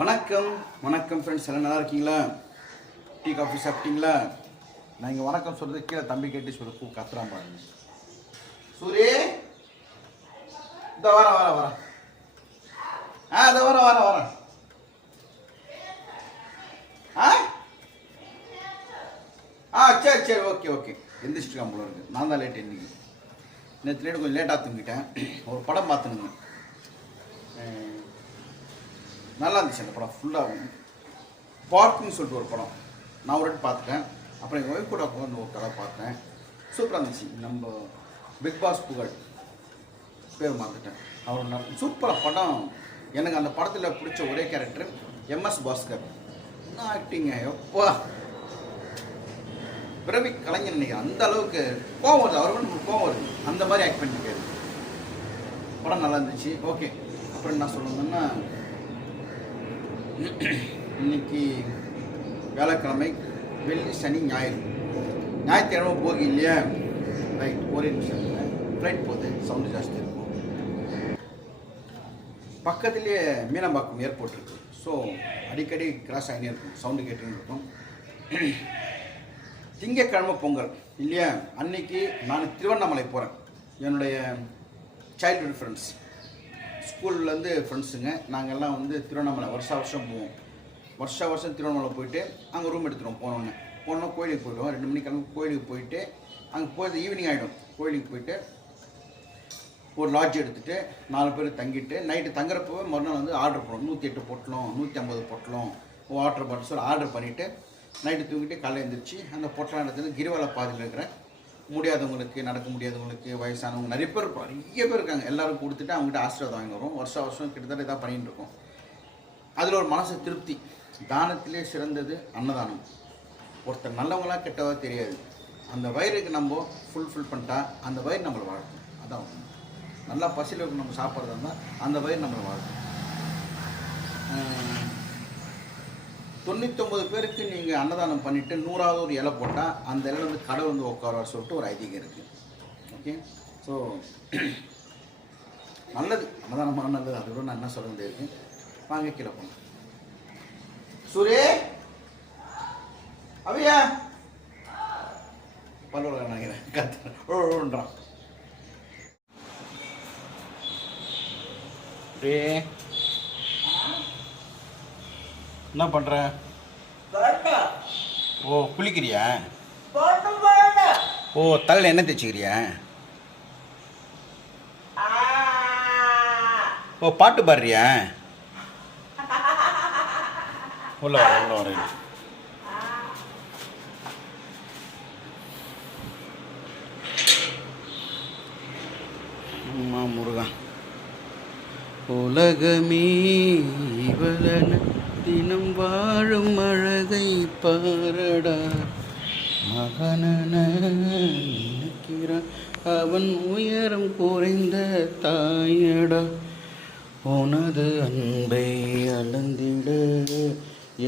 வணக்கம் வணக்கம் ஃப்ரெண்ட்ஸ், எல்லாம் நல்லா இருக்கீங்களா? டீ காஃபி சாப்பிட்டீங்களா? நான் இங்கே வணக்கம் சொல்கிறது கீழே தம்பி கேட்டு சொல்லி கத்துறான் பாருங்க. சூரி, இந்த வர இந்த வர சரி ஓகே எந்திரிச்சிருக்கான் போல இருக்கு. நான் தான் லேட். இன்னைக்கு நேற்று லேட்டு கொஞ்சம் லேட்டாக தூங்கிட்டேன். ஒரு படம் பார்த்துனுங்க, நல்லா இருந்துச்சு. அந்த படம் ஃபுல்லாக பார்க்குன்னு சொல்லிட்டு ஒரு படம் நான் ஒரு வாட்டி பார்த்துட்டேன். அப்புறம் எங்கள் ஒய்ஃப் கூட உட்காந்து ஒரு கதை பார்த்தேன். சூப்பராக இருந்துச்சு. நம்ம பிக் பாஸ் புகழ் பேர் மாற்றிட்டேன். அவர் சூப்பராக படம். எனக்கு அந்த படத்தில் பிடிச்ச ஒரே கேரக்டர் எம்எஸ் பாஸ்கர். என்ன ஆக்டிங்க, எப்பா பிறவி கலைஞர் நினைக்கிறேன். அந்த அளவுக்கு கோவம் வருது, அவர் வந்து கோவம் வருது, அந்த மாதிரி ஆக்ட் பண்ணிருக்காரு. படம் நல்லா இருந்துச்சு. ஓகே, அப்புறம் என்ன சொல்லணும்னா, இன்னைக்கு வியாழக்கிழமை, வெள்ளி, சனி, ஞாயிற்றுக்கிழமை போகி இல்லையா? ரைட், ஒரே நிமிஷம் ஃப்ளைட் போகுது, சவுண்டு ஜாஸ்தி இருக்கும். பக்கத்துலேயே மீனம்பாக்கம் ஏர்போர்ட் இருக்குது. ஸோ அடிக்கடி கிராஸ் ஆகினே இருக்கும், சவுண்டு கேட்டுன்னு இருக்கும். திங்கக்கிழமை பொங்கல் இல்லையா? அன்னைக்கு நான் திருவண்ணாமலை போகிறேன். என்னுடைய சைல்டுஹுட் ஃப்ரெண்ட்ஸ், ஸ்கூல்லேருந்து ஃப்ரெண்ட்ஸுங்க. நாங்கள்லாம் வந்து திருவண்ணாமலை வருஷம் போவோம். வருஷம் திருவண்ணாமலை போயிட்டு அங்கே ரூம் எடுத்துருவோம். போனோன்னா கோயிலுக்கு போயிடுவோம். 2 மணிக்கு கிளம்பி கோயிலுக்கு போயிட்டு அங்கே போய் ஈவினிங் ஆகிடும். கோயிலுக்கு போயிட்டு ஒரு லாட்ஜ் எடுத்துகிட்டு 4 பேர் தங்கிட்டு நைட்டு தங்குறப்போ மறுநாள் வந்து ஆர்டர் பண்ணுவோம். 108 பொட்டலம், 150 பொட்டலம் வாட்டர் பாட்டில் சொல்லி ஆர்டர் பண்ணிவிட்டு நைட்டு தூங்கிட்டு காலையில் எழுந்திரிச்சு அந்த பொட்டலம் எடுத்து கிரிவல பாதையில் இருக்கிற முடியாதவங்களுக்கு, நடக்க முடியாதவங்களுக்கு, வயசானவங்க நிறைய பேர் இருக்காங்க. எல்லோரும் கொடுத்துட்டு அவங்ககிட்ட ஆசீர்வாதம் வாங்கி வரும். வருஷம் கிட்டத்தட்ட இதாக பண்ணிகிட்டு இருக்கோம். அதில் ஒரு மனசு திருப்தி. தானத்திலே சிறந்தது அன்னதானம். ஒருத்தர் நல்லவங்களாம் கெட்டவா தெரியாது. அந்த வயிறுக்கு நம்ம ஃபுல்ஃபில் பண்ணிட்டா அந்த வயிறு நம்மளை வாழ்க்கும். அதான் நல்லா பசியில் நம்ம சாப்பிட்றதா இருந்தால் அந்த வயிறு நம்மளை வாழ்க்கும். 99 பேருக்கு நீங்கள் அன்னதானம் பண்ணிவிட்டு 100வது ஒரு இலை போட்டால் அந்த இலை வந்து கடவுள் வந்து உட்காருவார் சொல்லிட்டு ஒரு ஐதீகம் இருக்குது. ஓகே, ஸோ நல்லது, அன்னதானமான நல்லது. அது கூட நான் என்ன சொல்ல வேண்டியது. வாங்க கீழே போங்க. சூரே, அவையா பல்லோட நினைக்கிறேன் கத்துறான். என்ன பண்ற? ஓ, குளிக்கிறியா? ஓ, தலையில் என்ன தேய்ச்சிக்கிறியா? ஓ, பாட்டு பாடுறியா? உள்ள வர அம்மா முருகன். உலகமே இவளன தினம் வாழும் அழகை பாரடா, மகனன நினைக்கிறான் அவன் உயரம் குறைந்த தாயடா, உனது அன்பை அளந்திட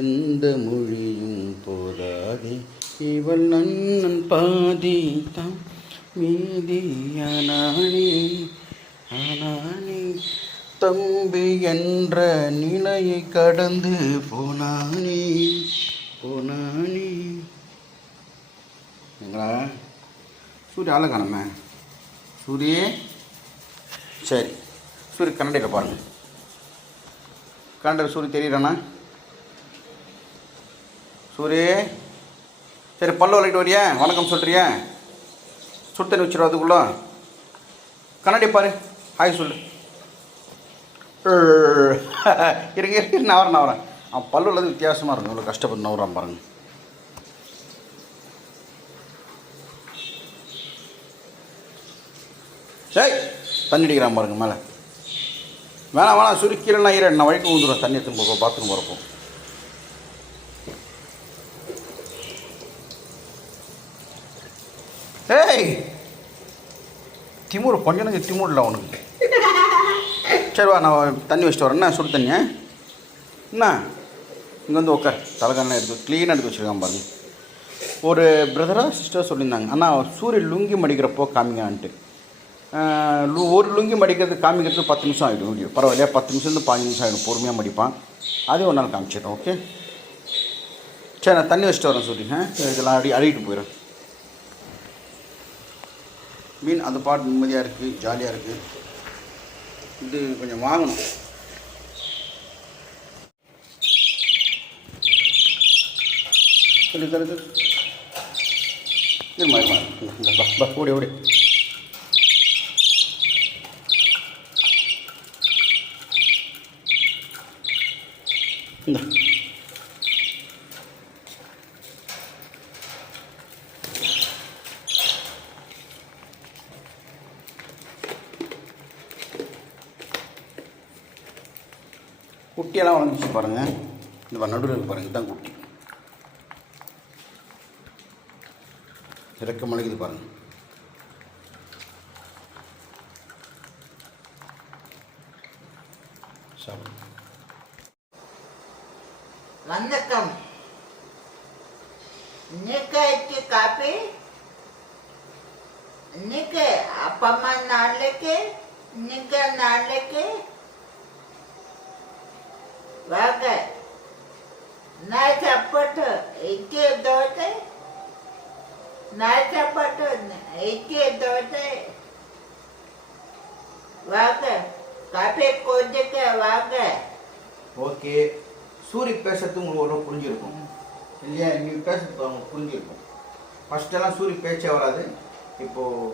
எந்த மொழியும் போதாதே, இவள் நன்னன் பாதி தான் மீதியானானே ஆனானே, தம்பி என்ற நிலையை கடந்து போனானே. எங்களா சூரிய ஆளை காணமே. சூரியே, சரி சூரிய கன்னடையில் பாருங்கள். கன்னடையில் சூரிய தெரியுறானா? சூரிய, சரி பல்லு விளக்கிட்டு வரியா? வணக்கம் சொல்கிறியா? சுடு தண்ணி வச்சிடும். அதுக்குள்ளே கண்ணாடி பாரு, ஹாய் சொல்லு. இருங்க நான் வரேன். அவன் பல்லு உள்ளது வித்தியாசமாக இருக்கும். இவ்வளோ கஷ்டப்பட்டு நவரான் பாருங்க. சரி, தண்ணி அடிக்கிறான் பாருங்க மேலே. வேணாம் சுருக்கிலாம் ஈரன், நான் வழிக்கு ஊந்துடுவேன். தண்ணி எடுத்து போக பாத்ரூம் போகிறப்போ. ஏய் திமுர், கொஞ்சம் எனக்கு திமுர் இல்லை உனக்கு. சரி வா, நான் தண்ணி வச்சுட்டு வரேன். என்ன சுடு தண்ணியா? என்ன இங்கே வந்து உட்கார். தலைக்கண்ணெலாம் எடுத்து க்ளீனாக எடுத்து வச்சுருக்கான் பாருங்க. ஒரு பிரதராக சிஸ்டர் சொல்லியிருந்தாங்க, ஆனால் சூரியன் லுங்கி மடிக்கிறப்போ காமிங்கன்ட்டு. ஒரு லுங்கி மடிக்கிறது காமிக்கிறதுக்கு 10 நிமிஷம் ஆகிடும் வீடியோ. பரவாயில்லையா? 10 நிமிஷம் 15 நிமிஷம் ஆகிடும். பொறுமையாக மடிப்பான். அதையும் ஒரு நாள் காமிச்சிடுறேன். ஓகே, சரி. நான் தண்ணி வச்சுட்டு வரேன் சொல்லி. இதெல்லாம் அடிக்கிட்டு போயிடும். மீன் அந்த பாட்டு நிம்மதியாக இருக்குது, ஜாலியாக இருக்குது. இது கொஞ்சம் வாங்கணும். ஓடி ஓடி இந்த குட்டியெல்லாம் வளர்ந்துச்சு பாருங்கள். இந்த நடுவில் பாருங்கள், இதுதான் குட்டி. இறக்க மலைக்குது பாருங்கள். சாப்பிடு. வணக்கம். இன்னைக்கு காப்பி. இன்னைக்கு அப்பா அம்மா நாளைக்கு, இன்னைக்கு நாளைக்கு வாங்க. நான் சாப்பாட்டு இட்லி தோசை, நான் சாப்பாட்டு இட்லி தோசை வாங்க. காப்பி கொஞ்சக்க வாங்க. ஓகே, சூரி பேசுறது உங்களுக்கு ஒரு புரிஞ்சிருக்கும் இல்லையா? நீங்கள் பேசுறது அவங்களுக்கு புரிஞ்சிருக்கும். ஃபஸ்ட்டெல்லாம் சூரி பேச்சே வராது. இப்போது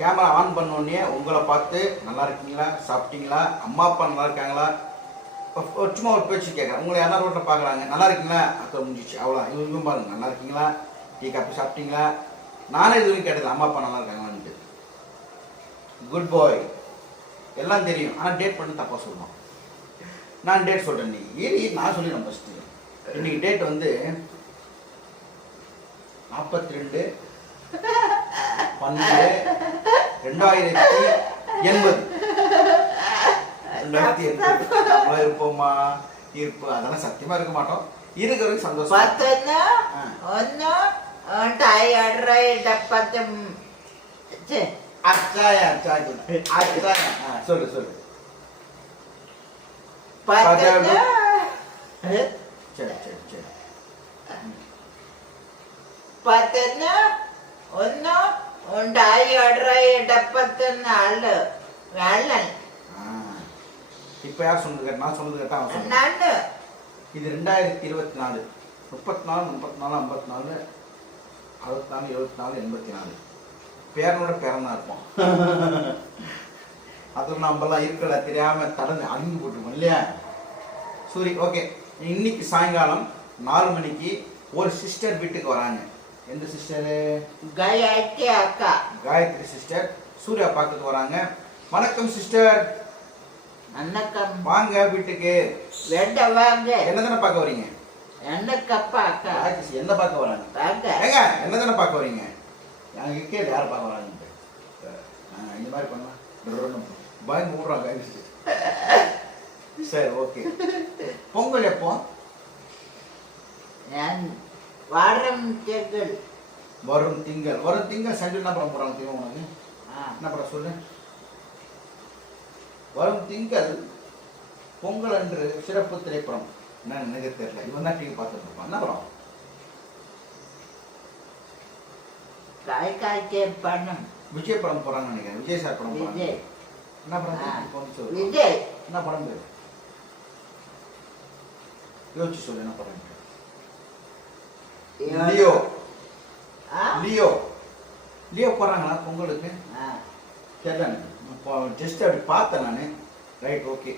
கேமரா ஆன் பண்ணோடனே உங்களை பார்த்து நல்லா இருக்கீங்களா, சாப்பிட்டீங்களா, அம்மா அப்பா நல்லா இருக்காங்களா, சும்மா ஒரு பேச்சு கேட்குறேன். உங்களை யாரா ரோட்டில் பார்க்குறாங்க, நல்லா இருக்கீங்களா, அக்கா முடிஞ்சிச்சு, அவ்வளோ. இவங்க பாருங்க, நல்லா இருக்கீங்களா, டீ காப்பி சாப்பிட்டீங்களா. நானே இது வரைக்கும் கேட்டது அம்மா அப்பா நல்லா இருக்காங்களான்ட்டு. குட் பாய், எல்லாம் தெரியும். ஆனால் டேட் பண்ணி தப்பாக சொல்லணும். நான் டேட் சொல்கிறேன். இன்னைக்கு நான் சொல்லிடுறேன் ஃபஸ்ட்டு. இன்னைக்கு டேட் வந்து 42/12/2080. 2080 நம்மளா இருப்போமா? இருப்பு அதெல்லாம் சத்தியமாக இருக்க மாட்டோம். இருக்கிறது சந்தோஷம். சொல்லு சொல்லு. சரி சரி சரி. 11/1/1974. இப்போ யார் சொன்னது? நான் சொன்னது கேட்டா அவன் சொன்னான். இது 2024. 34 34 54 64 74 84. பேரனோட பேரனா இருப்போம். அதில் நம்மலாம் இருக்கல தெரியாம தடந்து அழிஞ்சு போட்டுருக்கோம் இல்லையா? சூரி. ஓகே, இன்னைக்கு சாயங்காலம் 4 மணிக்கு ஒரு சிஸ்டர் வீட்டுக்கு வராங்க. எந்த சிஸ்டரு? காயத்ரி அக்கா. காயத்ரி சிஸ்டர் சூர்யா பார்க்கறதுக்கு வராங்க. வணக்கம் சிஸ்டர். வணக்கம். வாங்க வீட்டுக்கு. வாங்க. என்ன தானே பார்க்க வரீங்க? என்னக்கப்பா அக்கா என்ன பார்க்க வராங்க? ஏங்க என்ன தானே பார்க்க வரீங்க? நாங்கள் இருக்கே யாரை பார்க்க வராங்கன்ட்டு இந்த மாதிரி பண்ணலாம் பயந்து விட்றாங்க. சரி, ஓகே. பொங்கல் எப்போ? வரும் திங்கள். வரும் திங்கள். வரும் திங்கள் சண்டை என்ன படம் போடுறாங்க தெரியுமா உனக்கு? என்ன படம் சொல்லு. வரும் திங்கள் பொங்கல் அன்று சிறப்பு திரைப்படம். என்ன நினைக்க தெரியல. இவன் தான் டிவி பார்த்துட்டு இருப்பான். என்ன படம்? படம். விஜய் படம் போறான்னு நினைக்கிறேன். விஜய் சார் படம் போறாங்க. என்ன படம்? விஜய். என்ன படம் பேரு? யோசிச்சு சொல்லு. என்ன படம்? லியோ. லியோ. லியோ போறாங்களா பொங்கலுக்கு? கேட்டேன். ஜஸ்ட் அப்படி பார்த்தேன் நான். Right, okay.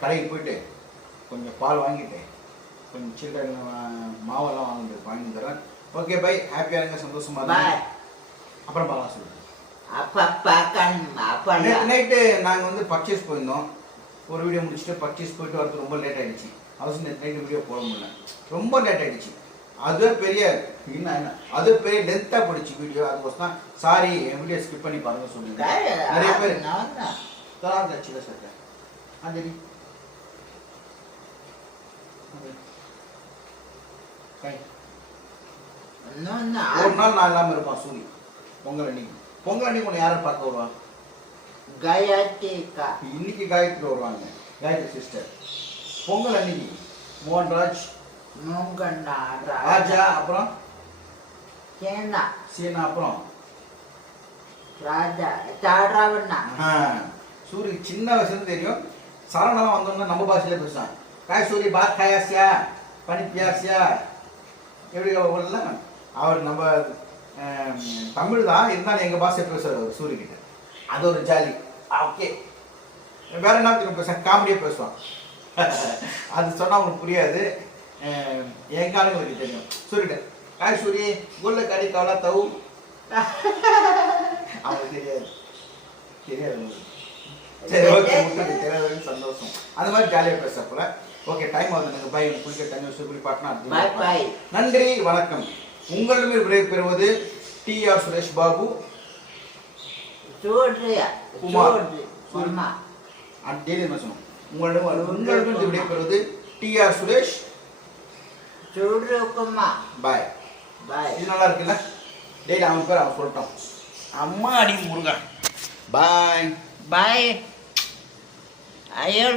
கடைக்கு போயிட்டு கொஞ்சம் பால் வாங்கிட்டேன், கொஞ்சம் சில்லறை மாவெல்லாம் வாங்கி தரேன். Okay bye. ஹாப்பியாக இருங்க, சந்தோஷமா இருங்க. அப்புறம் பார்க்கலாம் சொல்லுங்கள். நைட்டு நாங்கள் வந்து பர்ச்சேஸ் போயிருந்தோம். ஒரு வீடியோ முடிச்சுட்டு பர்ச்சேஸ் போயிட்டு வரது ரொம்ப லேட் ஆகிடுச்சு. அவசியம் நைட்டு வீடியோ போட முடியல, ரொம்ப லேட் ஆகிடுச்சு. அது பெரிய அது பெரிய லென்த்தாக போயிடுச்சு வீடியோ. அதுக்கோசம் சாரி, என் வீடியோ ஸ்கிப் பண்ணி பாருங்க சொல்லுங்க. நிறைய பேர் தராச்சில சார் சரி. ஒரு நாள் நான் இல்லாமல் இருப்பான் சூரி. பொங்கல் அன்னைக்கு. பொங்கல் அன்னைக்கு உன்னை யாரை பார்க்க வருவான்? காயத்ரி. இன்னைக்கு காயத்ரி வருவாங்க. காயத்ரி சிஸ்டர் பொங்கல் அன்னைக்கு மோகன்ராஜ், மூங்கண்ணா ராஜா, அப்புறம் சேனா சீனா, அப்புறம் ராஜா தாராவண்ணா சூரிய சின்ன வயசுல தெரியும். சரவணெல்லாம் வந்தோம்னா நம்ம பாஷையில பேசுவான். காய் சூரி பாத் காயாசியா பனி பியாசியா எப்படி எல்லாம் அவர் நம்ம தமிழ் தான் இருந்தாலும் எங்கள் பாஷை பேசுவார் அவர் சூரியக்கிட்ட. அது ஒரு ஜாலி. ஓகே, வேற என்ன பேசுவான், காமெடியாக பேசுவான். அது சொன்னால் அவனுக்கு புரியாது. எங்கள் ஆளுங்களுக்கு தெரியும். சூரியக்கிட்ட காய் சூரி குள்ள கடி கவலா தவு அவனுக்கு தெரியாது. சரி, ஓகே, உங்களுக்கு தெரியாத சந்தோஷம். அந்த மாதிரி ஜாலியாக பேச போல. ஓகே, டைம் ஆகுது. எனக்கு பை குளிக்க தண்ணி வச்சு குளிப்பாட்டினா. நன்றி, வணக்கம். உங்களிடமே விடை பெறுவது டி.ஆர். சுரேஷ் பாபு, குமார். டெய்லி பேசணும். உங்களிடம் விடை பெறுவது டி.ஆர். சுரேஷ் பாய். இது நல்லா இருக்குல்ல? டெய்லி அவன் பேர் அவன் சொல்லிட்டான். அம்மா அடி முருகன். பாய் பாய். ஐயோ